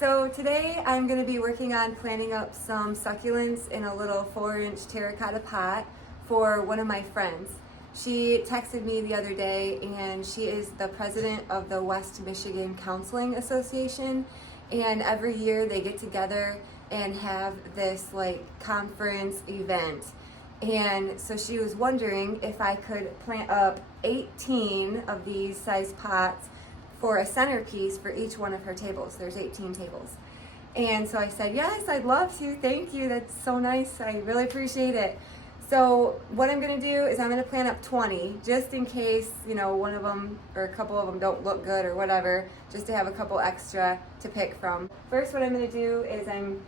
So today I'm going to be working on planting up some succulents in a little 4-inch terracotta pot for one of my friends. She texted me the other day, and she is the president of the West Michigan Counseling Association, and every year they get together and have this conference event. And so she was wondering if I could plant up 18 of these size pots for a centerpiece for each one of her tables. There's 18 tables. And so I said, yes, I'd love to. Thank you. That's so nice. I really appreciate it. So what I'm going to do is I'm going to plant up 20 just in case, one of them or a couple of them don't look good or whatever, just to have a couple extra to pick from. First, what I'm going to do is I'm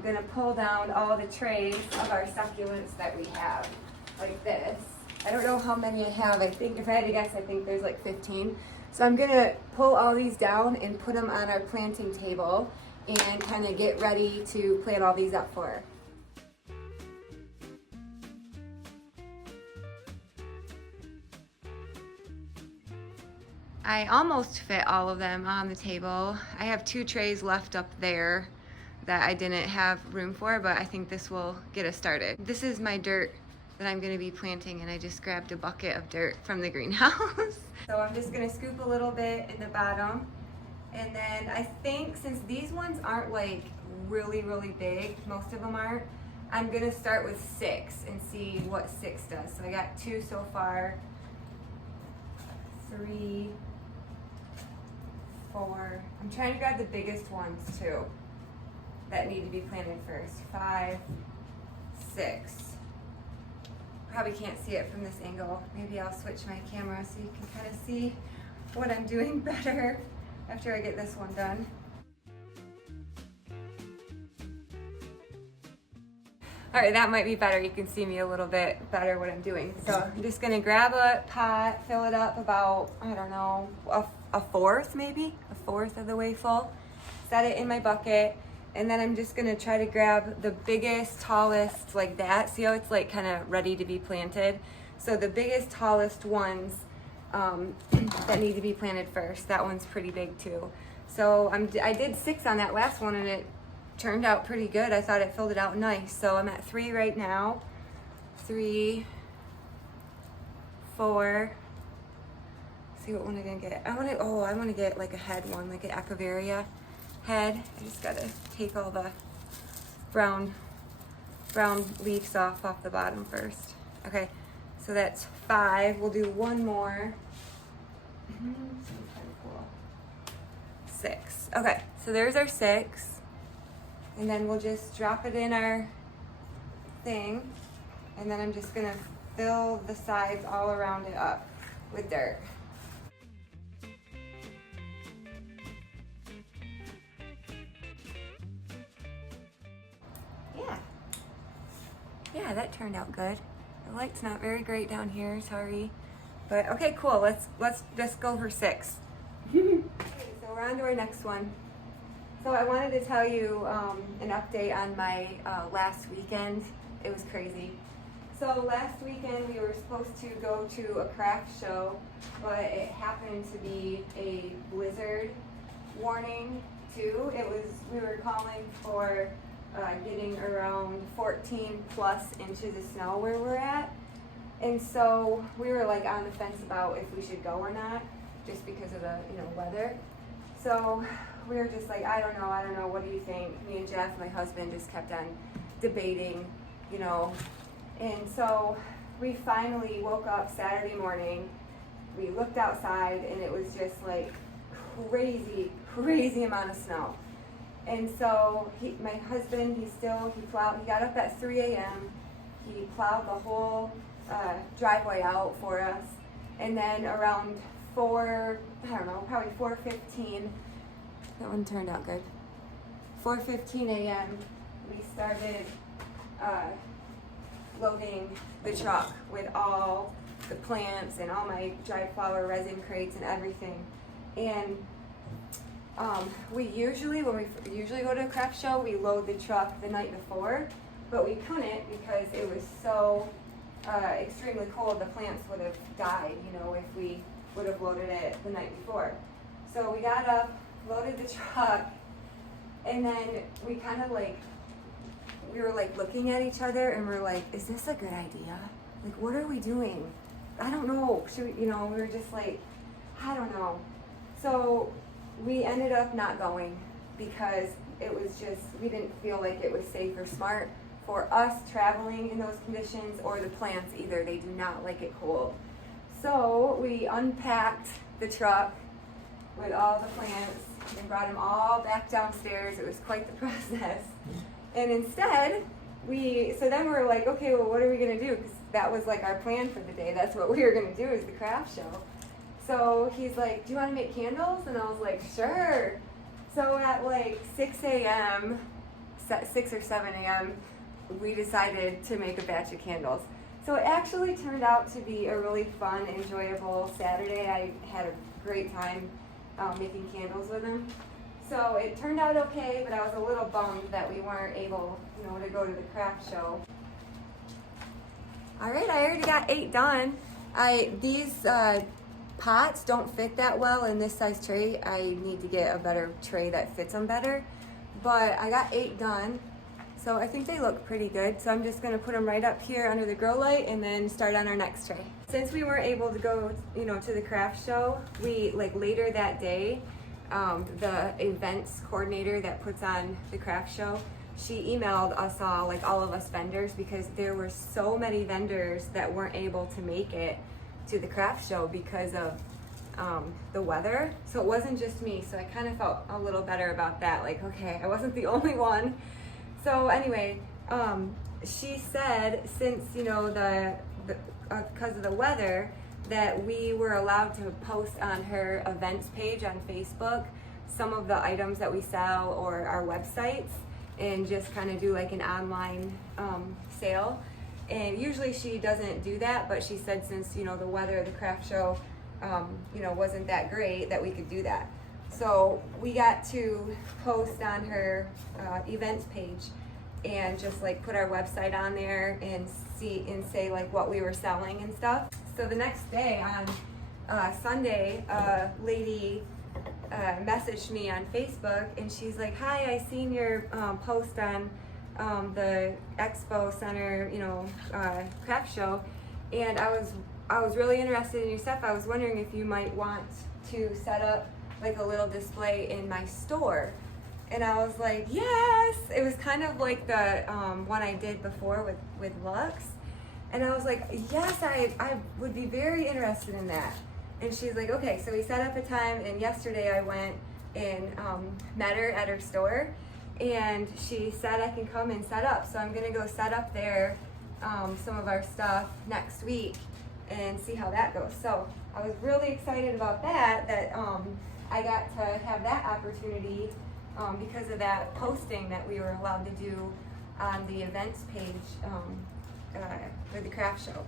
going to pull down all the trays of our succulents that we have, like this. I don't know how many I have. I think, if I had to guess, I think there's like 15. So I'm going to pull all these down and put them on our planting table and kind of get ready to plant all these up for her. I almost fit all of them on the table. I have 2 trays left up there that I didn't have room for, but I think this will get us started. This is my dirt that I'm going to be planting, and I just grabbed a bucket of dirt from the greenhouse. So I'm just going to scoop a little bit in the bottom, and then I think since these ones aren't really big, most of them aren't, I'm going to start with 6 and see what 6 does. So I got 2 so far, 3, 4. I'm trying to grab the biggest ones too that need to be planted first. 5, 6. Probably can't see it from this angle. Maybe I'll switch my camera so you can kind of see what I'm doing better after I get this one done. All right, that might be better. You can see me a little bit better what I'm doing. So I'm just gonna grab a pot, fill it up about, I don't know, a fourth maybe, a fourth of the way full. Set it in my bucket. And then I'm just gonna try to grab the biggest, tallest, like that. See how it's kind of ready to be planted? So the biggest, tallest ones that need to be planted first. That one's pretty big too. So I did 6 on that last one, and it turned out pretty good. I thought it filled it out nice. So I'm at 3 right now. 3, 4. See what one I'm gonna get. I want to get like a head one, like an Echeveria head. I just gotta take all the brown leaves off the bottom first. Okay, so that's 5. We'll do one more. 6. Okay, so there's our 6. And then we'll just drop it in our thing. And then I'm just gonna fill the sides all around it up with dirt. Yeah, that turned out good. The light's not very great down here, sorry. But okay, cool, let's just go for 6. Okay, so we're on to our next one. So I wanted to tell you an update on my last weekend. It was crazy. So last weekend we were supposed to go to a craft show, but it happened to be a blizzard warning too. We were calling for getting around 14 plus inches of snow where we're at. And so we were on the fence about if we should go or not, just because of the weather. So we were just I don't know, what do you think? Me and Jeff, my husband, just kept on debating, And so we finally woke up Saturday morning. We looked outside, and it was just crazy amount of snow. And so my husband, he plowed. He got up at 3 a.m. He plowed the whole driveway out for us. And then around 4:15, that one turned out good. 4:15 a.m. we started loading the truck with all the plants and all my dried flower resin crates and everything. And when we usually go to a craft show, we load the truck the night before, but we couldn't because it was so extremely cold. The plants would have died, if we would have loaded it the night before. So we got up, loaded the truck, And then we kind of like, we were like looking at each other and we're like, is this a good idea? Like, what are we doing? I don't know. Should we, we were just like, I don't know. So we ended up not going because it was just, we didn't feel like it was safe or smart for us traveling in those conditions, or the plants either. They do not like it cold. So we unpacked the truck with all the plants and brought them all back downstairs. It was quite the process. And instead, so then we were like, okay, well, what are we gonna do? Because that was like our plan for the day. That's what we were gonna do, is the craft show. So he's like, do you wanna make candles? And I was like, sure. So at like 6 a.m., 6 or 7 a.m., we decided to make a batch of candles. So it actually turned out to be a really fun, enjoyable Saturday. I had a great time making candles with him. So it turned out okay, but I was a little bummed that we weren't able, to go to the craft show. All right, I already got 8 done. These pots don't fit that well in this size tray. I need to get a better tray that fits them better. But I got 8 done, so I think they look pretty good. So I'm just gonna put them right up here under the grow light and then start on our next tray. Since we weren't able to go, to the craft show, we later that day, the events coordinator that puts on the craft show, she emailed us all of us vendors, because there were so many vendors that weren't able to make it to the craft show because of the weather. So it wasn't just me, so I kind of felt a little better about that, like, okay, I wasn't the only one. So anyway, she said, since because of the weather, that we were allowed to post on her events page on Facebook some of the items that we sell, or our websites, and just kind of do like an online sale. And usually she doesn't do that, but she said since the weather of the craft show wasn't that great, that we could do that. So we got to post on her events page and just put our website on there and say what we were selling and stuff. So the next day, on Sunday, a lady messaged me on Facebook, and she's like, hi, I seen your post on the expo center craft show, and I was really interested in your stuff. I was wondering if you might want to set up a little display in my store. And I was like, yes. It was kind of like the one I did before with Lux. And I was like, yes, I would be very interested in that. And she's like, okay. So we set up a time, and yesterday I went and met her at her store, and she said I can come and set up. So I'm gonna go set up there some of our stuff next week and see how that goes. So I was really excited about that I got to have that opportunity because of that posting that we were allowed to do on the events page for the craft show.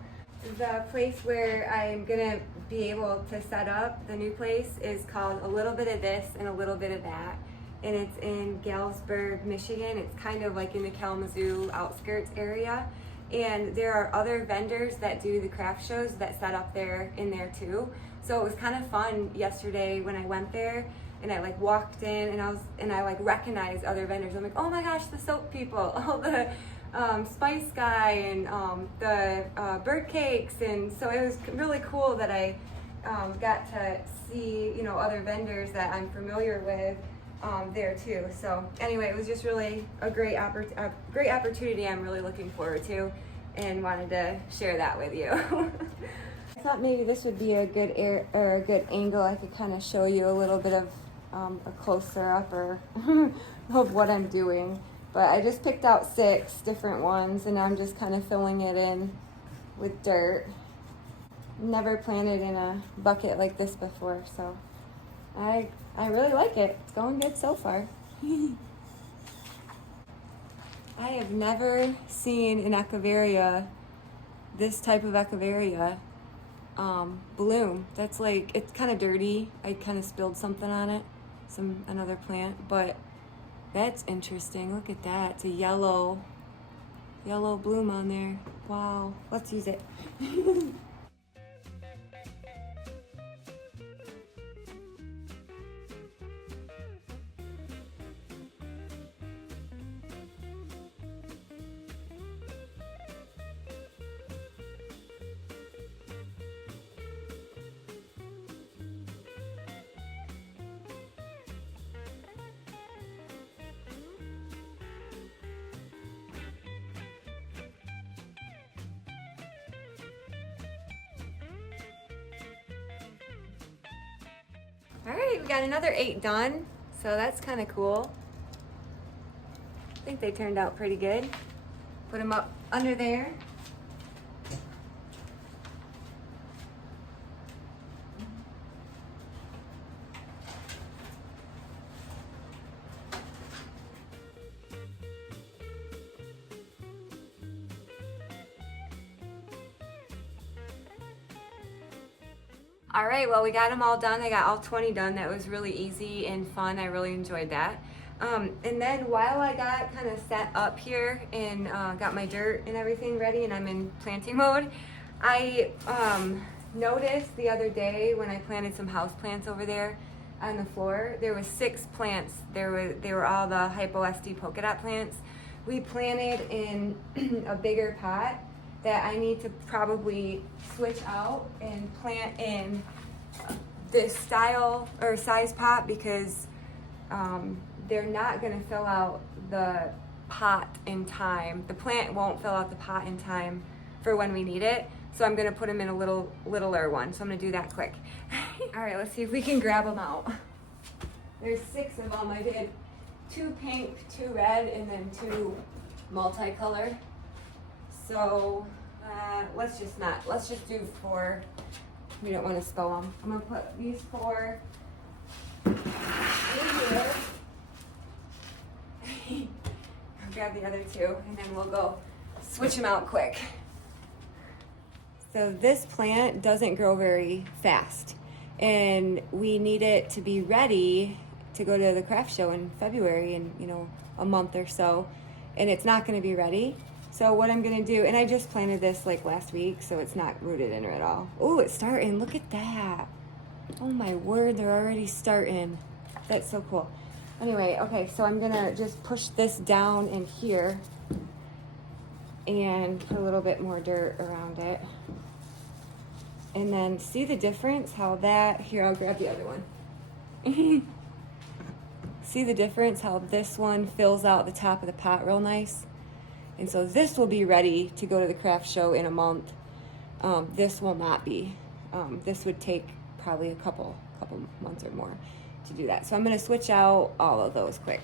The place where I'm gonna be able to set up the new place is called A Little Bit of This and A Little Bit of That, and it's in Galesburg, Michigan. It's kind of in the Kalamazoo outskirts area, and there are other vendors that do the craft shows that set up there in there too. So it was kind of fun yesterday when I went there, and I walked in, and I recognized other vendors. I'm like, oh my gosh, the soap people, all the spice guy, and the bird cakes. And so it was really cool that I got to see other vendors that I'm familiar with there too. So anyway, it was just really a great opportunity I'm really looking forward to, and wanted to share that with you. I thought maybe this would be a good a good angle. I could kind of show you a little bit of a closer up of what I'm doing. But I just picked out 6 different ones, and I'm just kind of filling it in with dirt. Never planted in a bucket like this before, so I really like it. It's going good so far. I have never seen an echeveria, this type of echeveria, bloom. That's it's kind of dirty. I kind of spilled something on it, another plant, but that's interesting. Look at that. It's a yellow bloom on there. Wow. Let's use it. All right, we got another 8 done, so that's kind of cool. I think they turned out pretty good. Put them up under there. All right, well, we got them all done. I got all 20 done. That was really easy and fun. I really enjoyed that. And then while I got kind of set up here and got my dirt and everything ready and I'm in planting mode, I noticed the other day when I planted some house plants over there on the floor, there was 6 plants. They were all the hypo-SD polkadot plants. We planted in a bigger pot that I need to probably switch out and plant in this style or size pot because they're not gonna fill out the pot in time. The plant won't fill out the pot in time for when we need it. So I'm gonna put them in a littler one. So I'm gonna do that quick. All right, let's see if we can grab them out. There's 6 of them. I did 2 pink, 2 red, and then 2 multicolor. So let's just do 4. We don't want to spill them. I'm gonna put these 4 in here. I'll grab the other 2 and then we'll go switch them out quick. So this plant doesn't grow very fast and we need it to be ready to go to the craft show in February in a month or so, and it's not going to be ready. So what I'm going to do, and I just planted this like last week, so it's not rooted in at all. Oh, it's starting. Look at that. Oh my word, they're already starting. That's so cool. Anyway, okay, so I'm going to just push this down in here and put a little bit more dirt around it. And then see the difference how that, here, I'll grab the other one. See the difference how this one fills out the top of the pot real nice? And so this will be ready to go to the craft show in a month. This will not be. This would take probably a couple months or more to do that. So I'm gonna switch out all of those quick.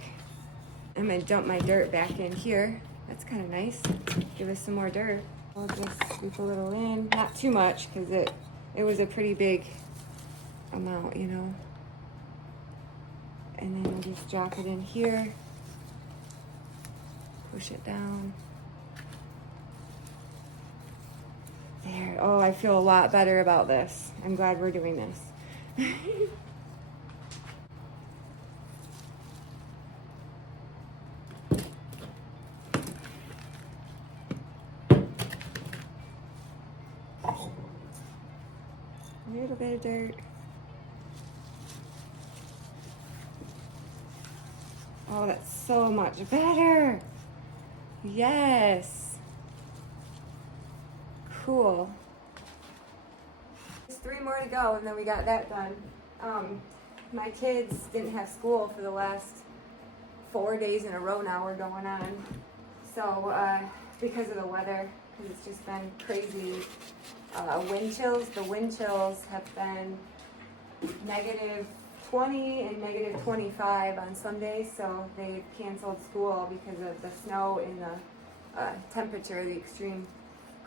I'm gonna dump my dirt back in here. That's kind of nice. Give us some more dirt. I'll just scoop a little in, not too much because it was a pretty big amount, And then we'll just drop it in here. Push it down. There. Oh, I feel a lot better about this. I'm glad we're doing this. A little bit of dirt. Oh, that's so much better. Yes. Cool. There's 3 more to go and then we got that done. My kids didn't have school for the last 4 days in a row now we're going on. So because of the weather, because it's just been crazy wind chills. The wind chills have been -20 and -25 on Sundays, so they canceled school because of the snow and the temperature, the extreme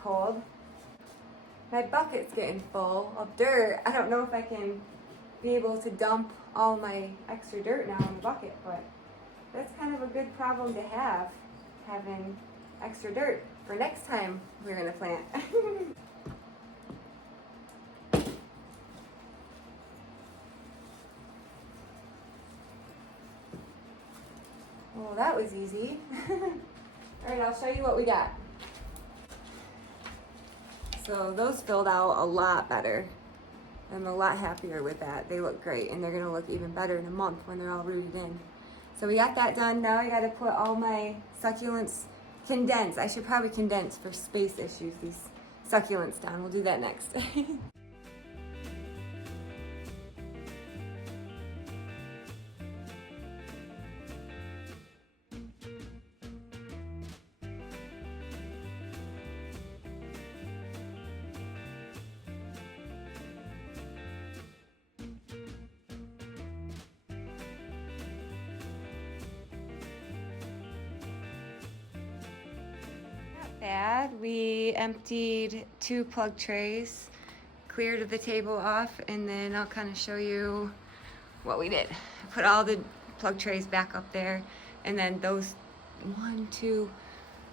cold. My bucket's getting full of dirt. I don't know if I can be able to dump all my extra dirt now in the bucket, but that's kind of a good problem to have, having extra dirt for next time we're gonna plant. Well, that was easy. All right, I'll show you what we got. So those filled out a lot better. I'm a lot happier with that. They look great, and they're gonna look even better in a month when they're all rooted in. So we got that done. Now I gotta put all my succulents, condense. I should probably condense for space issues, these succulents down. We'll do that next. pad. We emptied 2 plug trays, cleared the table off, and then I'll kind of show you what we did. Put all the plug trays back up there, and then those 1, 2,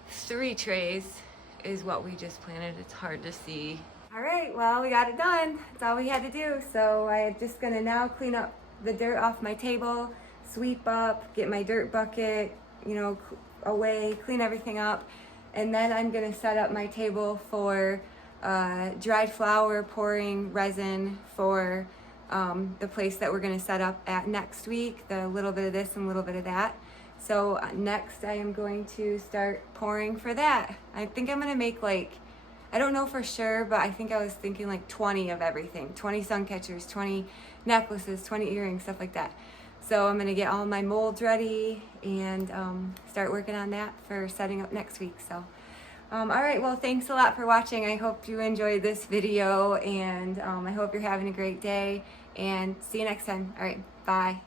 3 trays is what we just planted. It's hard to see. All right, well, we got it done. That's all we had to do. So I'm just gonna now clean up the dirt off my table, sweep up, get my dirt bucket, you know, away, clean everything up. And then I'm gonna set up my table for dried flour pouring resin for the place that we're gonna set up at next week, the little bit of this and a little bit of that. So next I am going to start pouring for that. I think I'm gonna make like, I don't know for sure, but I think I was thinking like 20 of everything. 20 sun catchers, 20 necklaces, 20 earrings, stuff like that. So I'm gonna get all my molds ready and start working on that for setting up next week. So, all right, well, thanks a lot for watching. I hope you enjoyed this video, and I hope you're having a great day, and see you next time. All right, bye.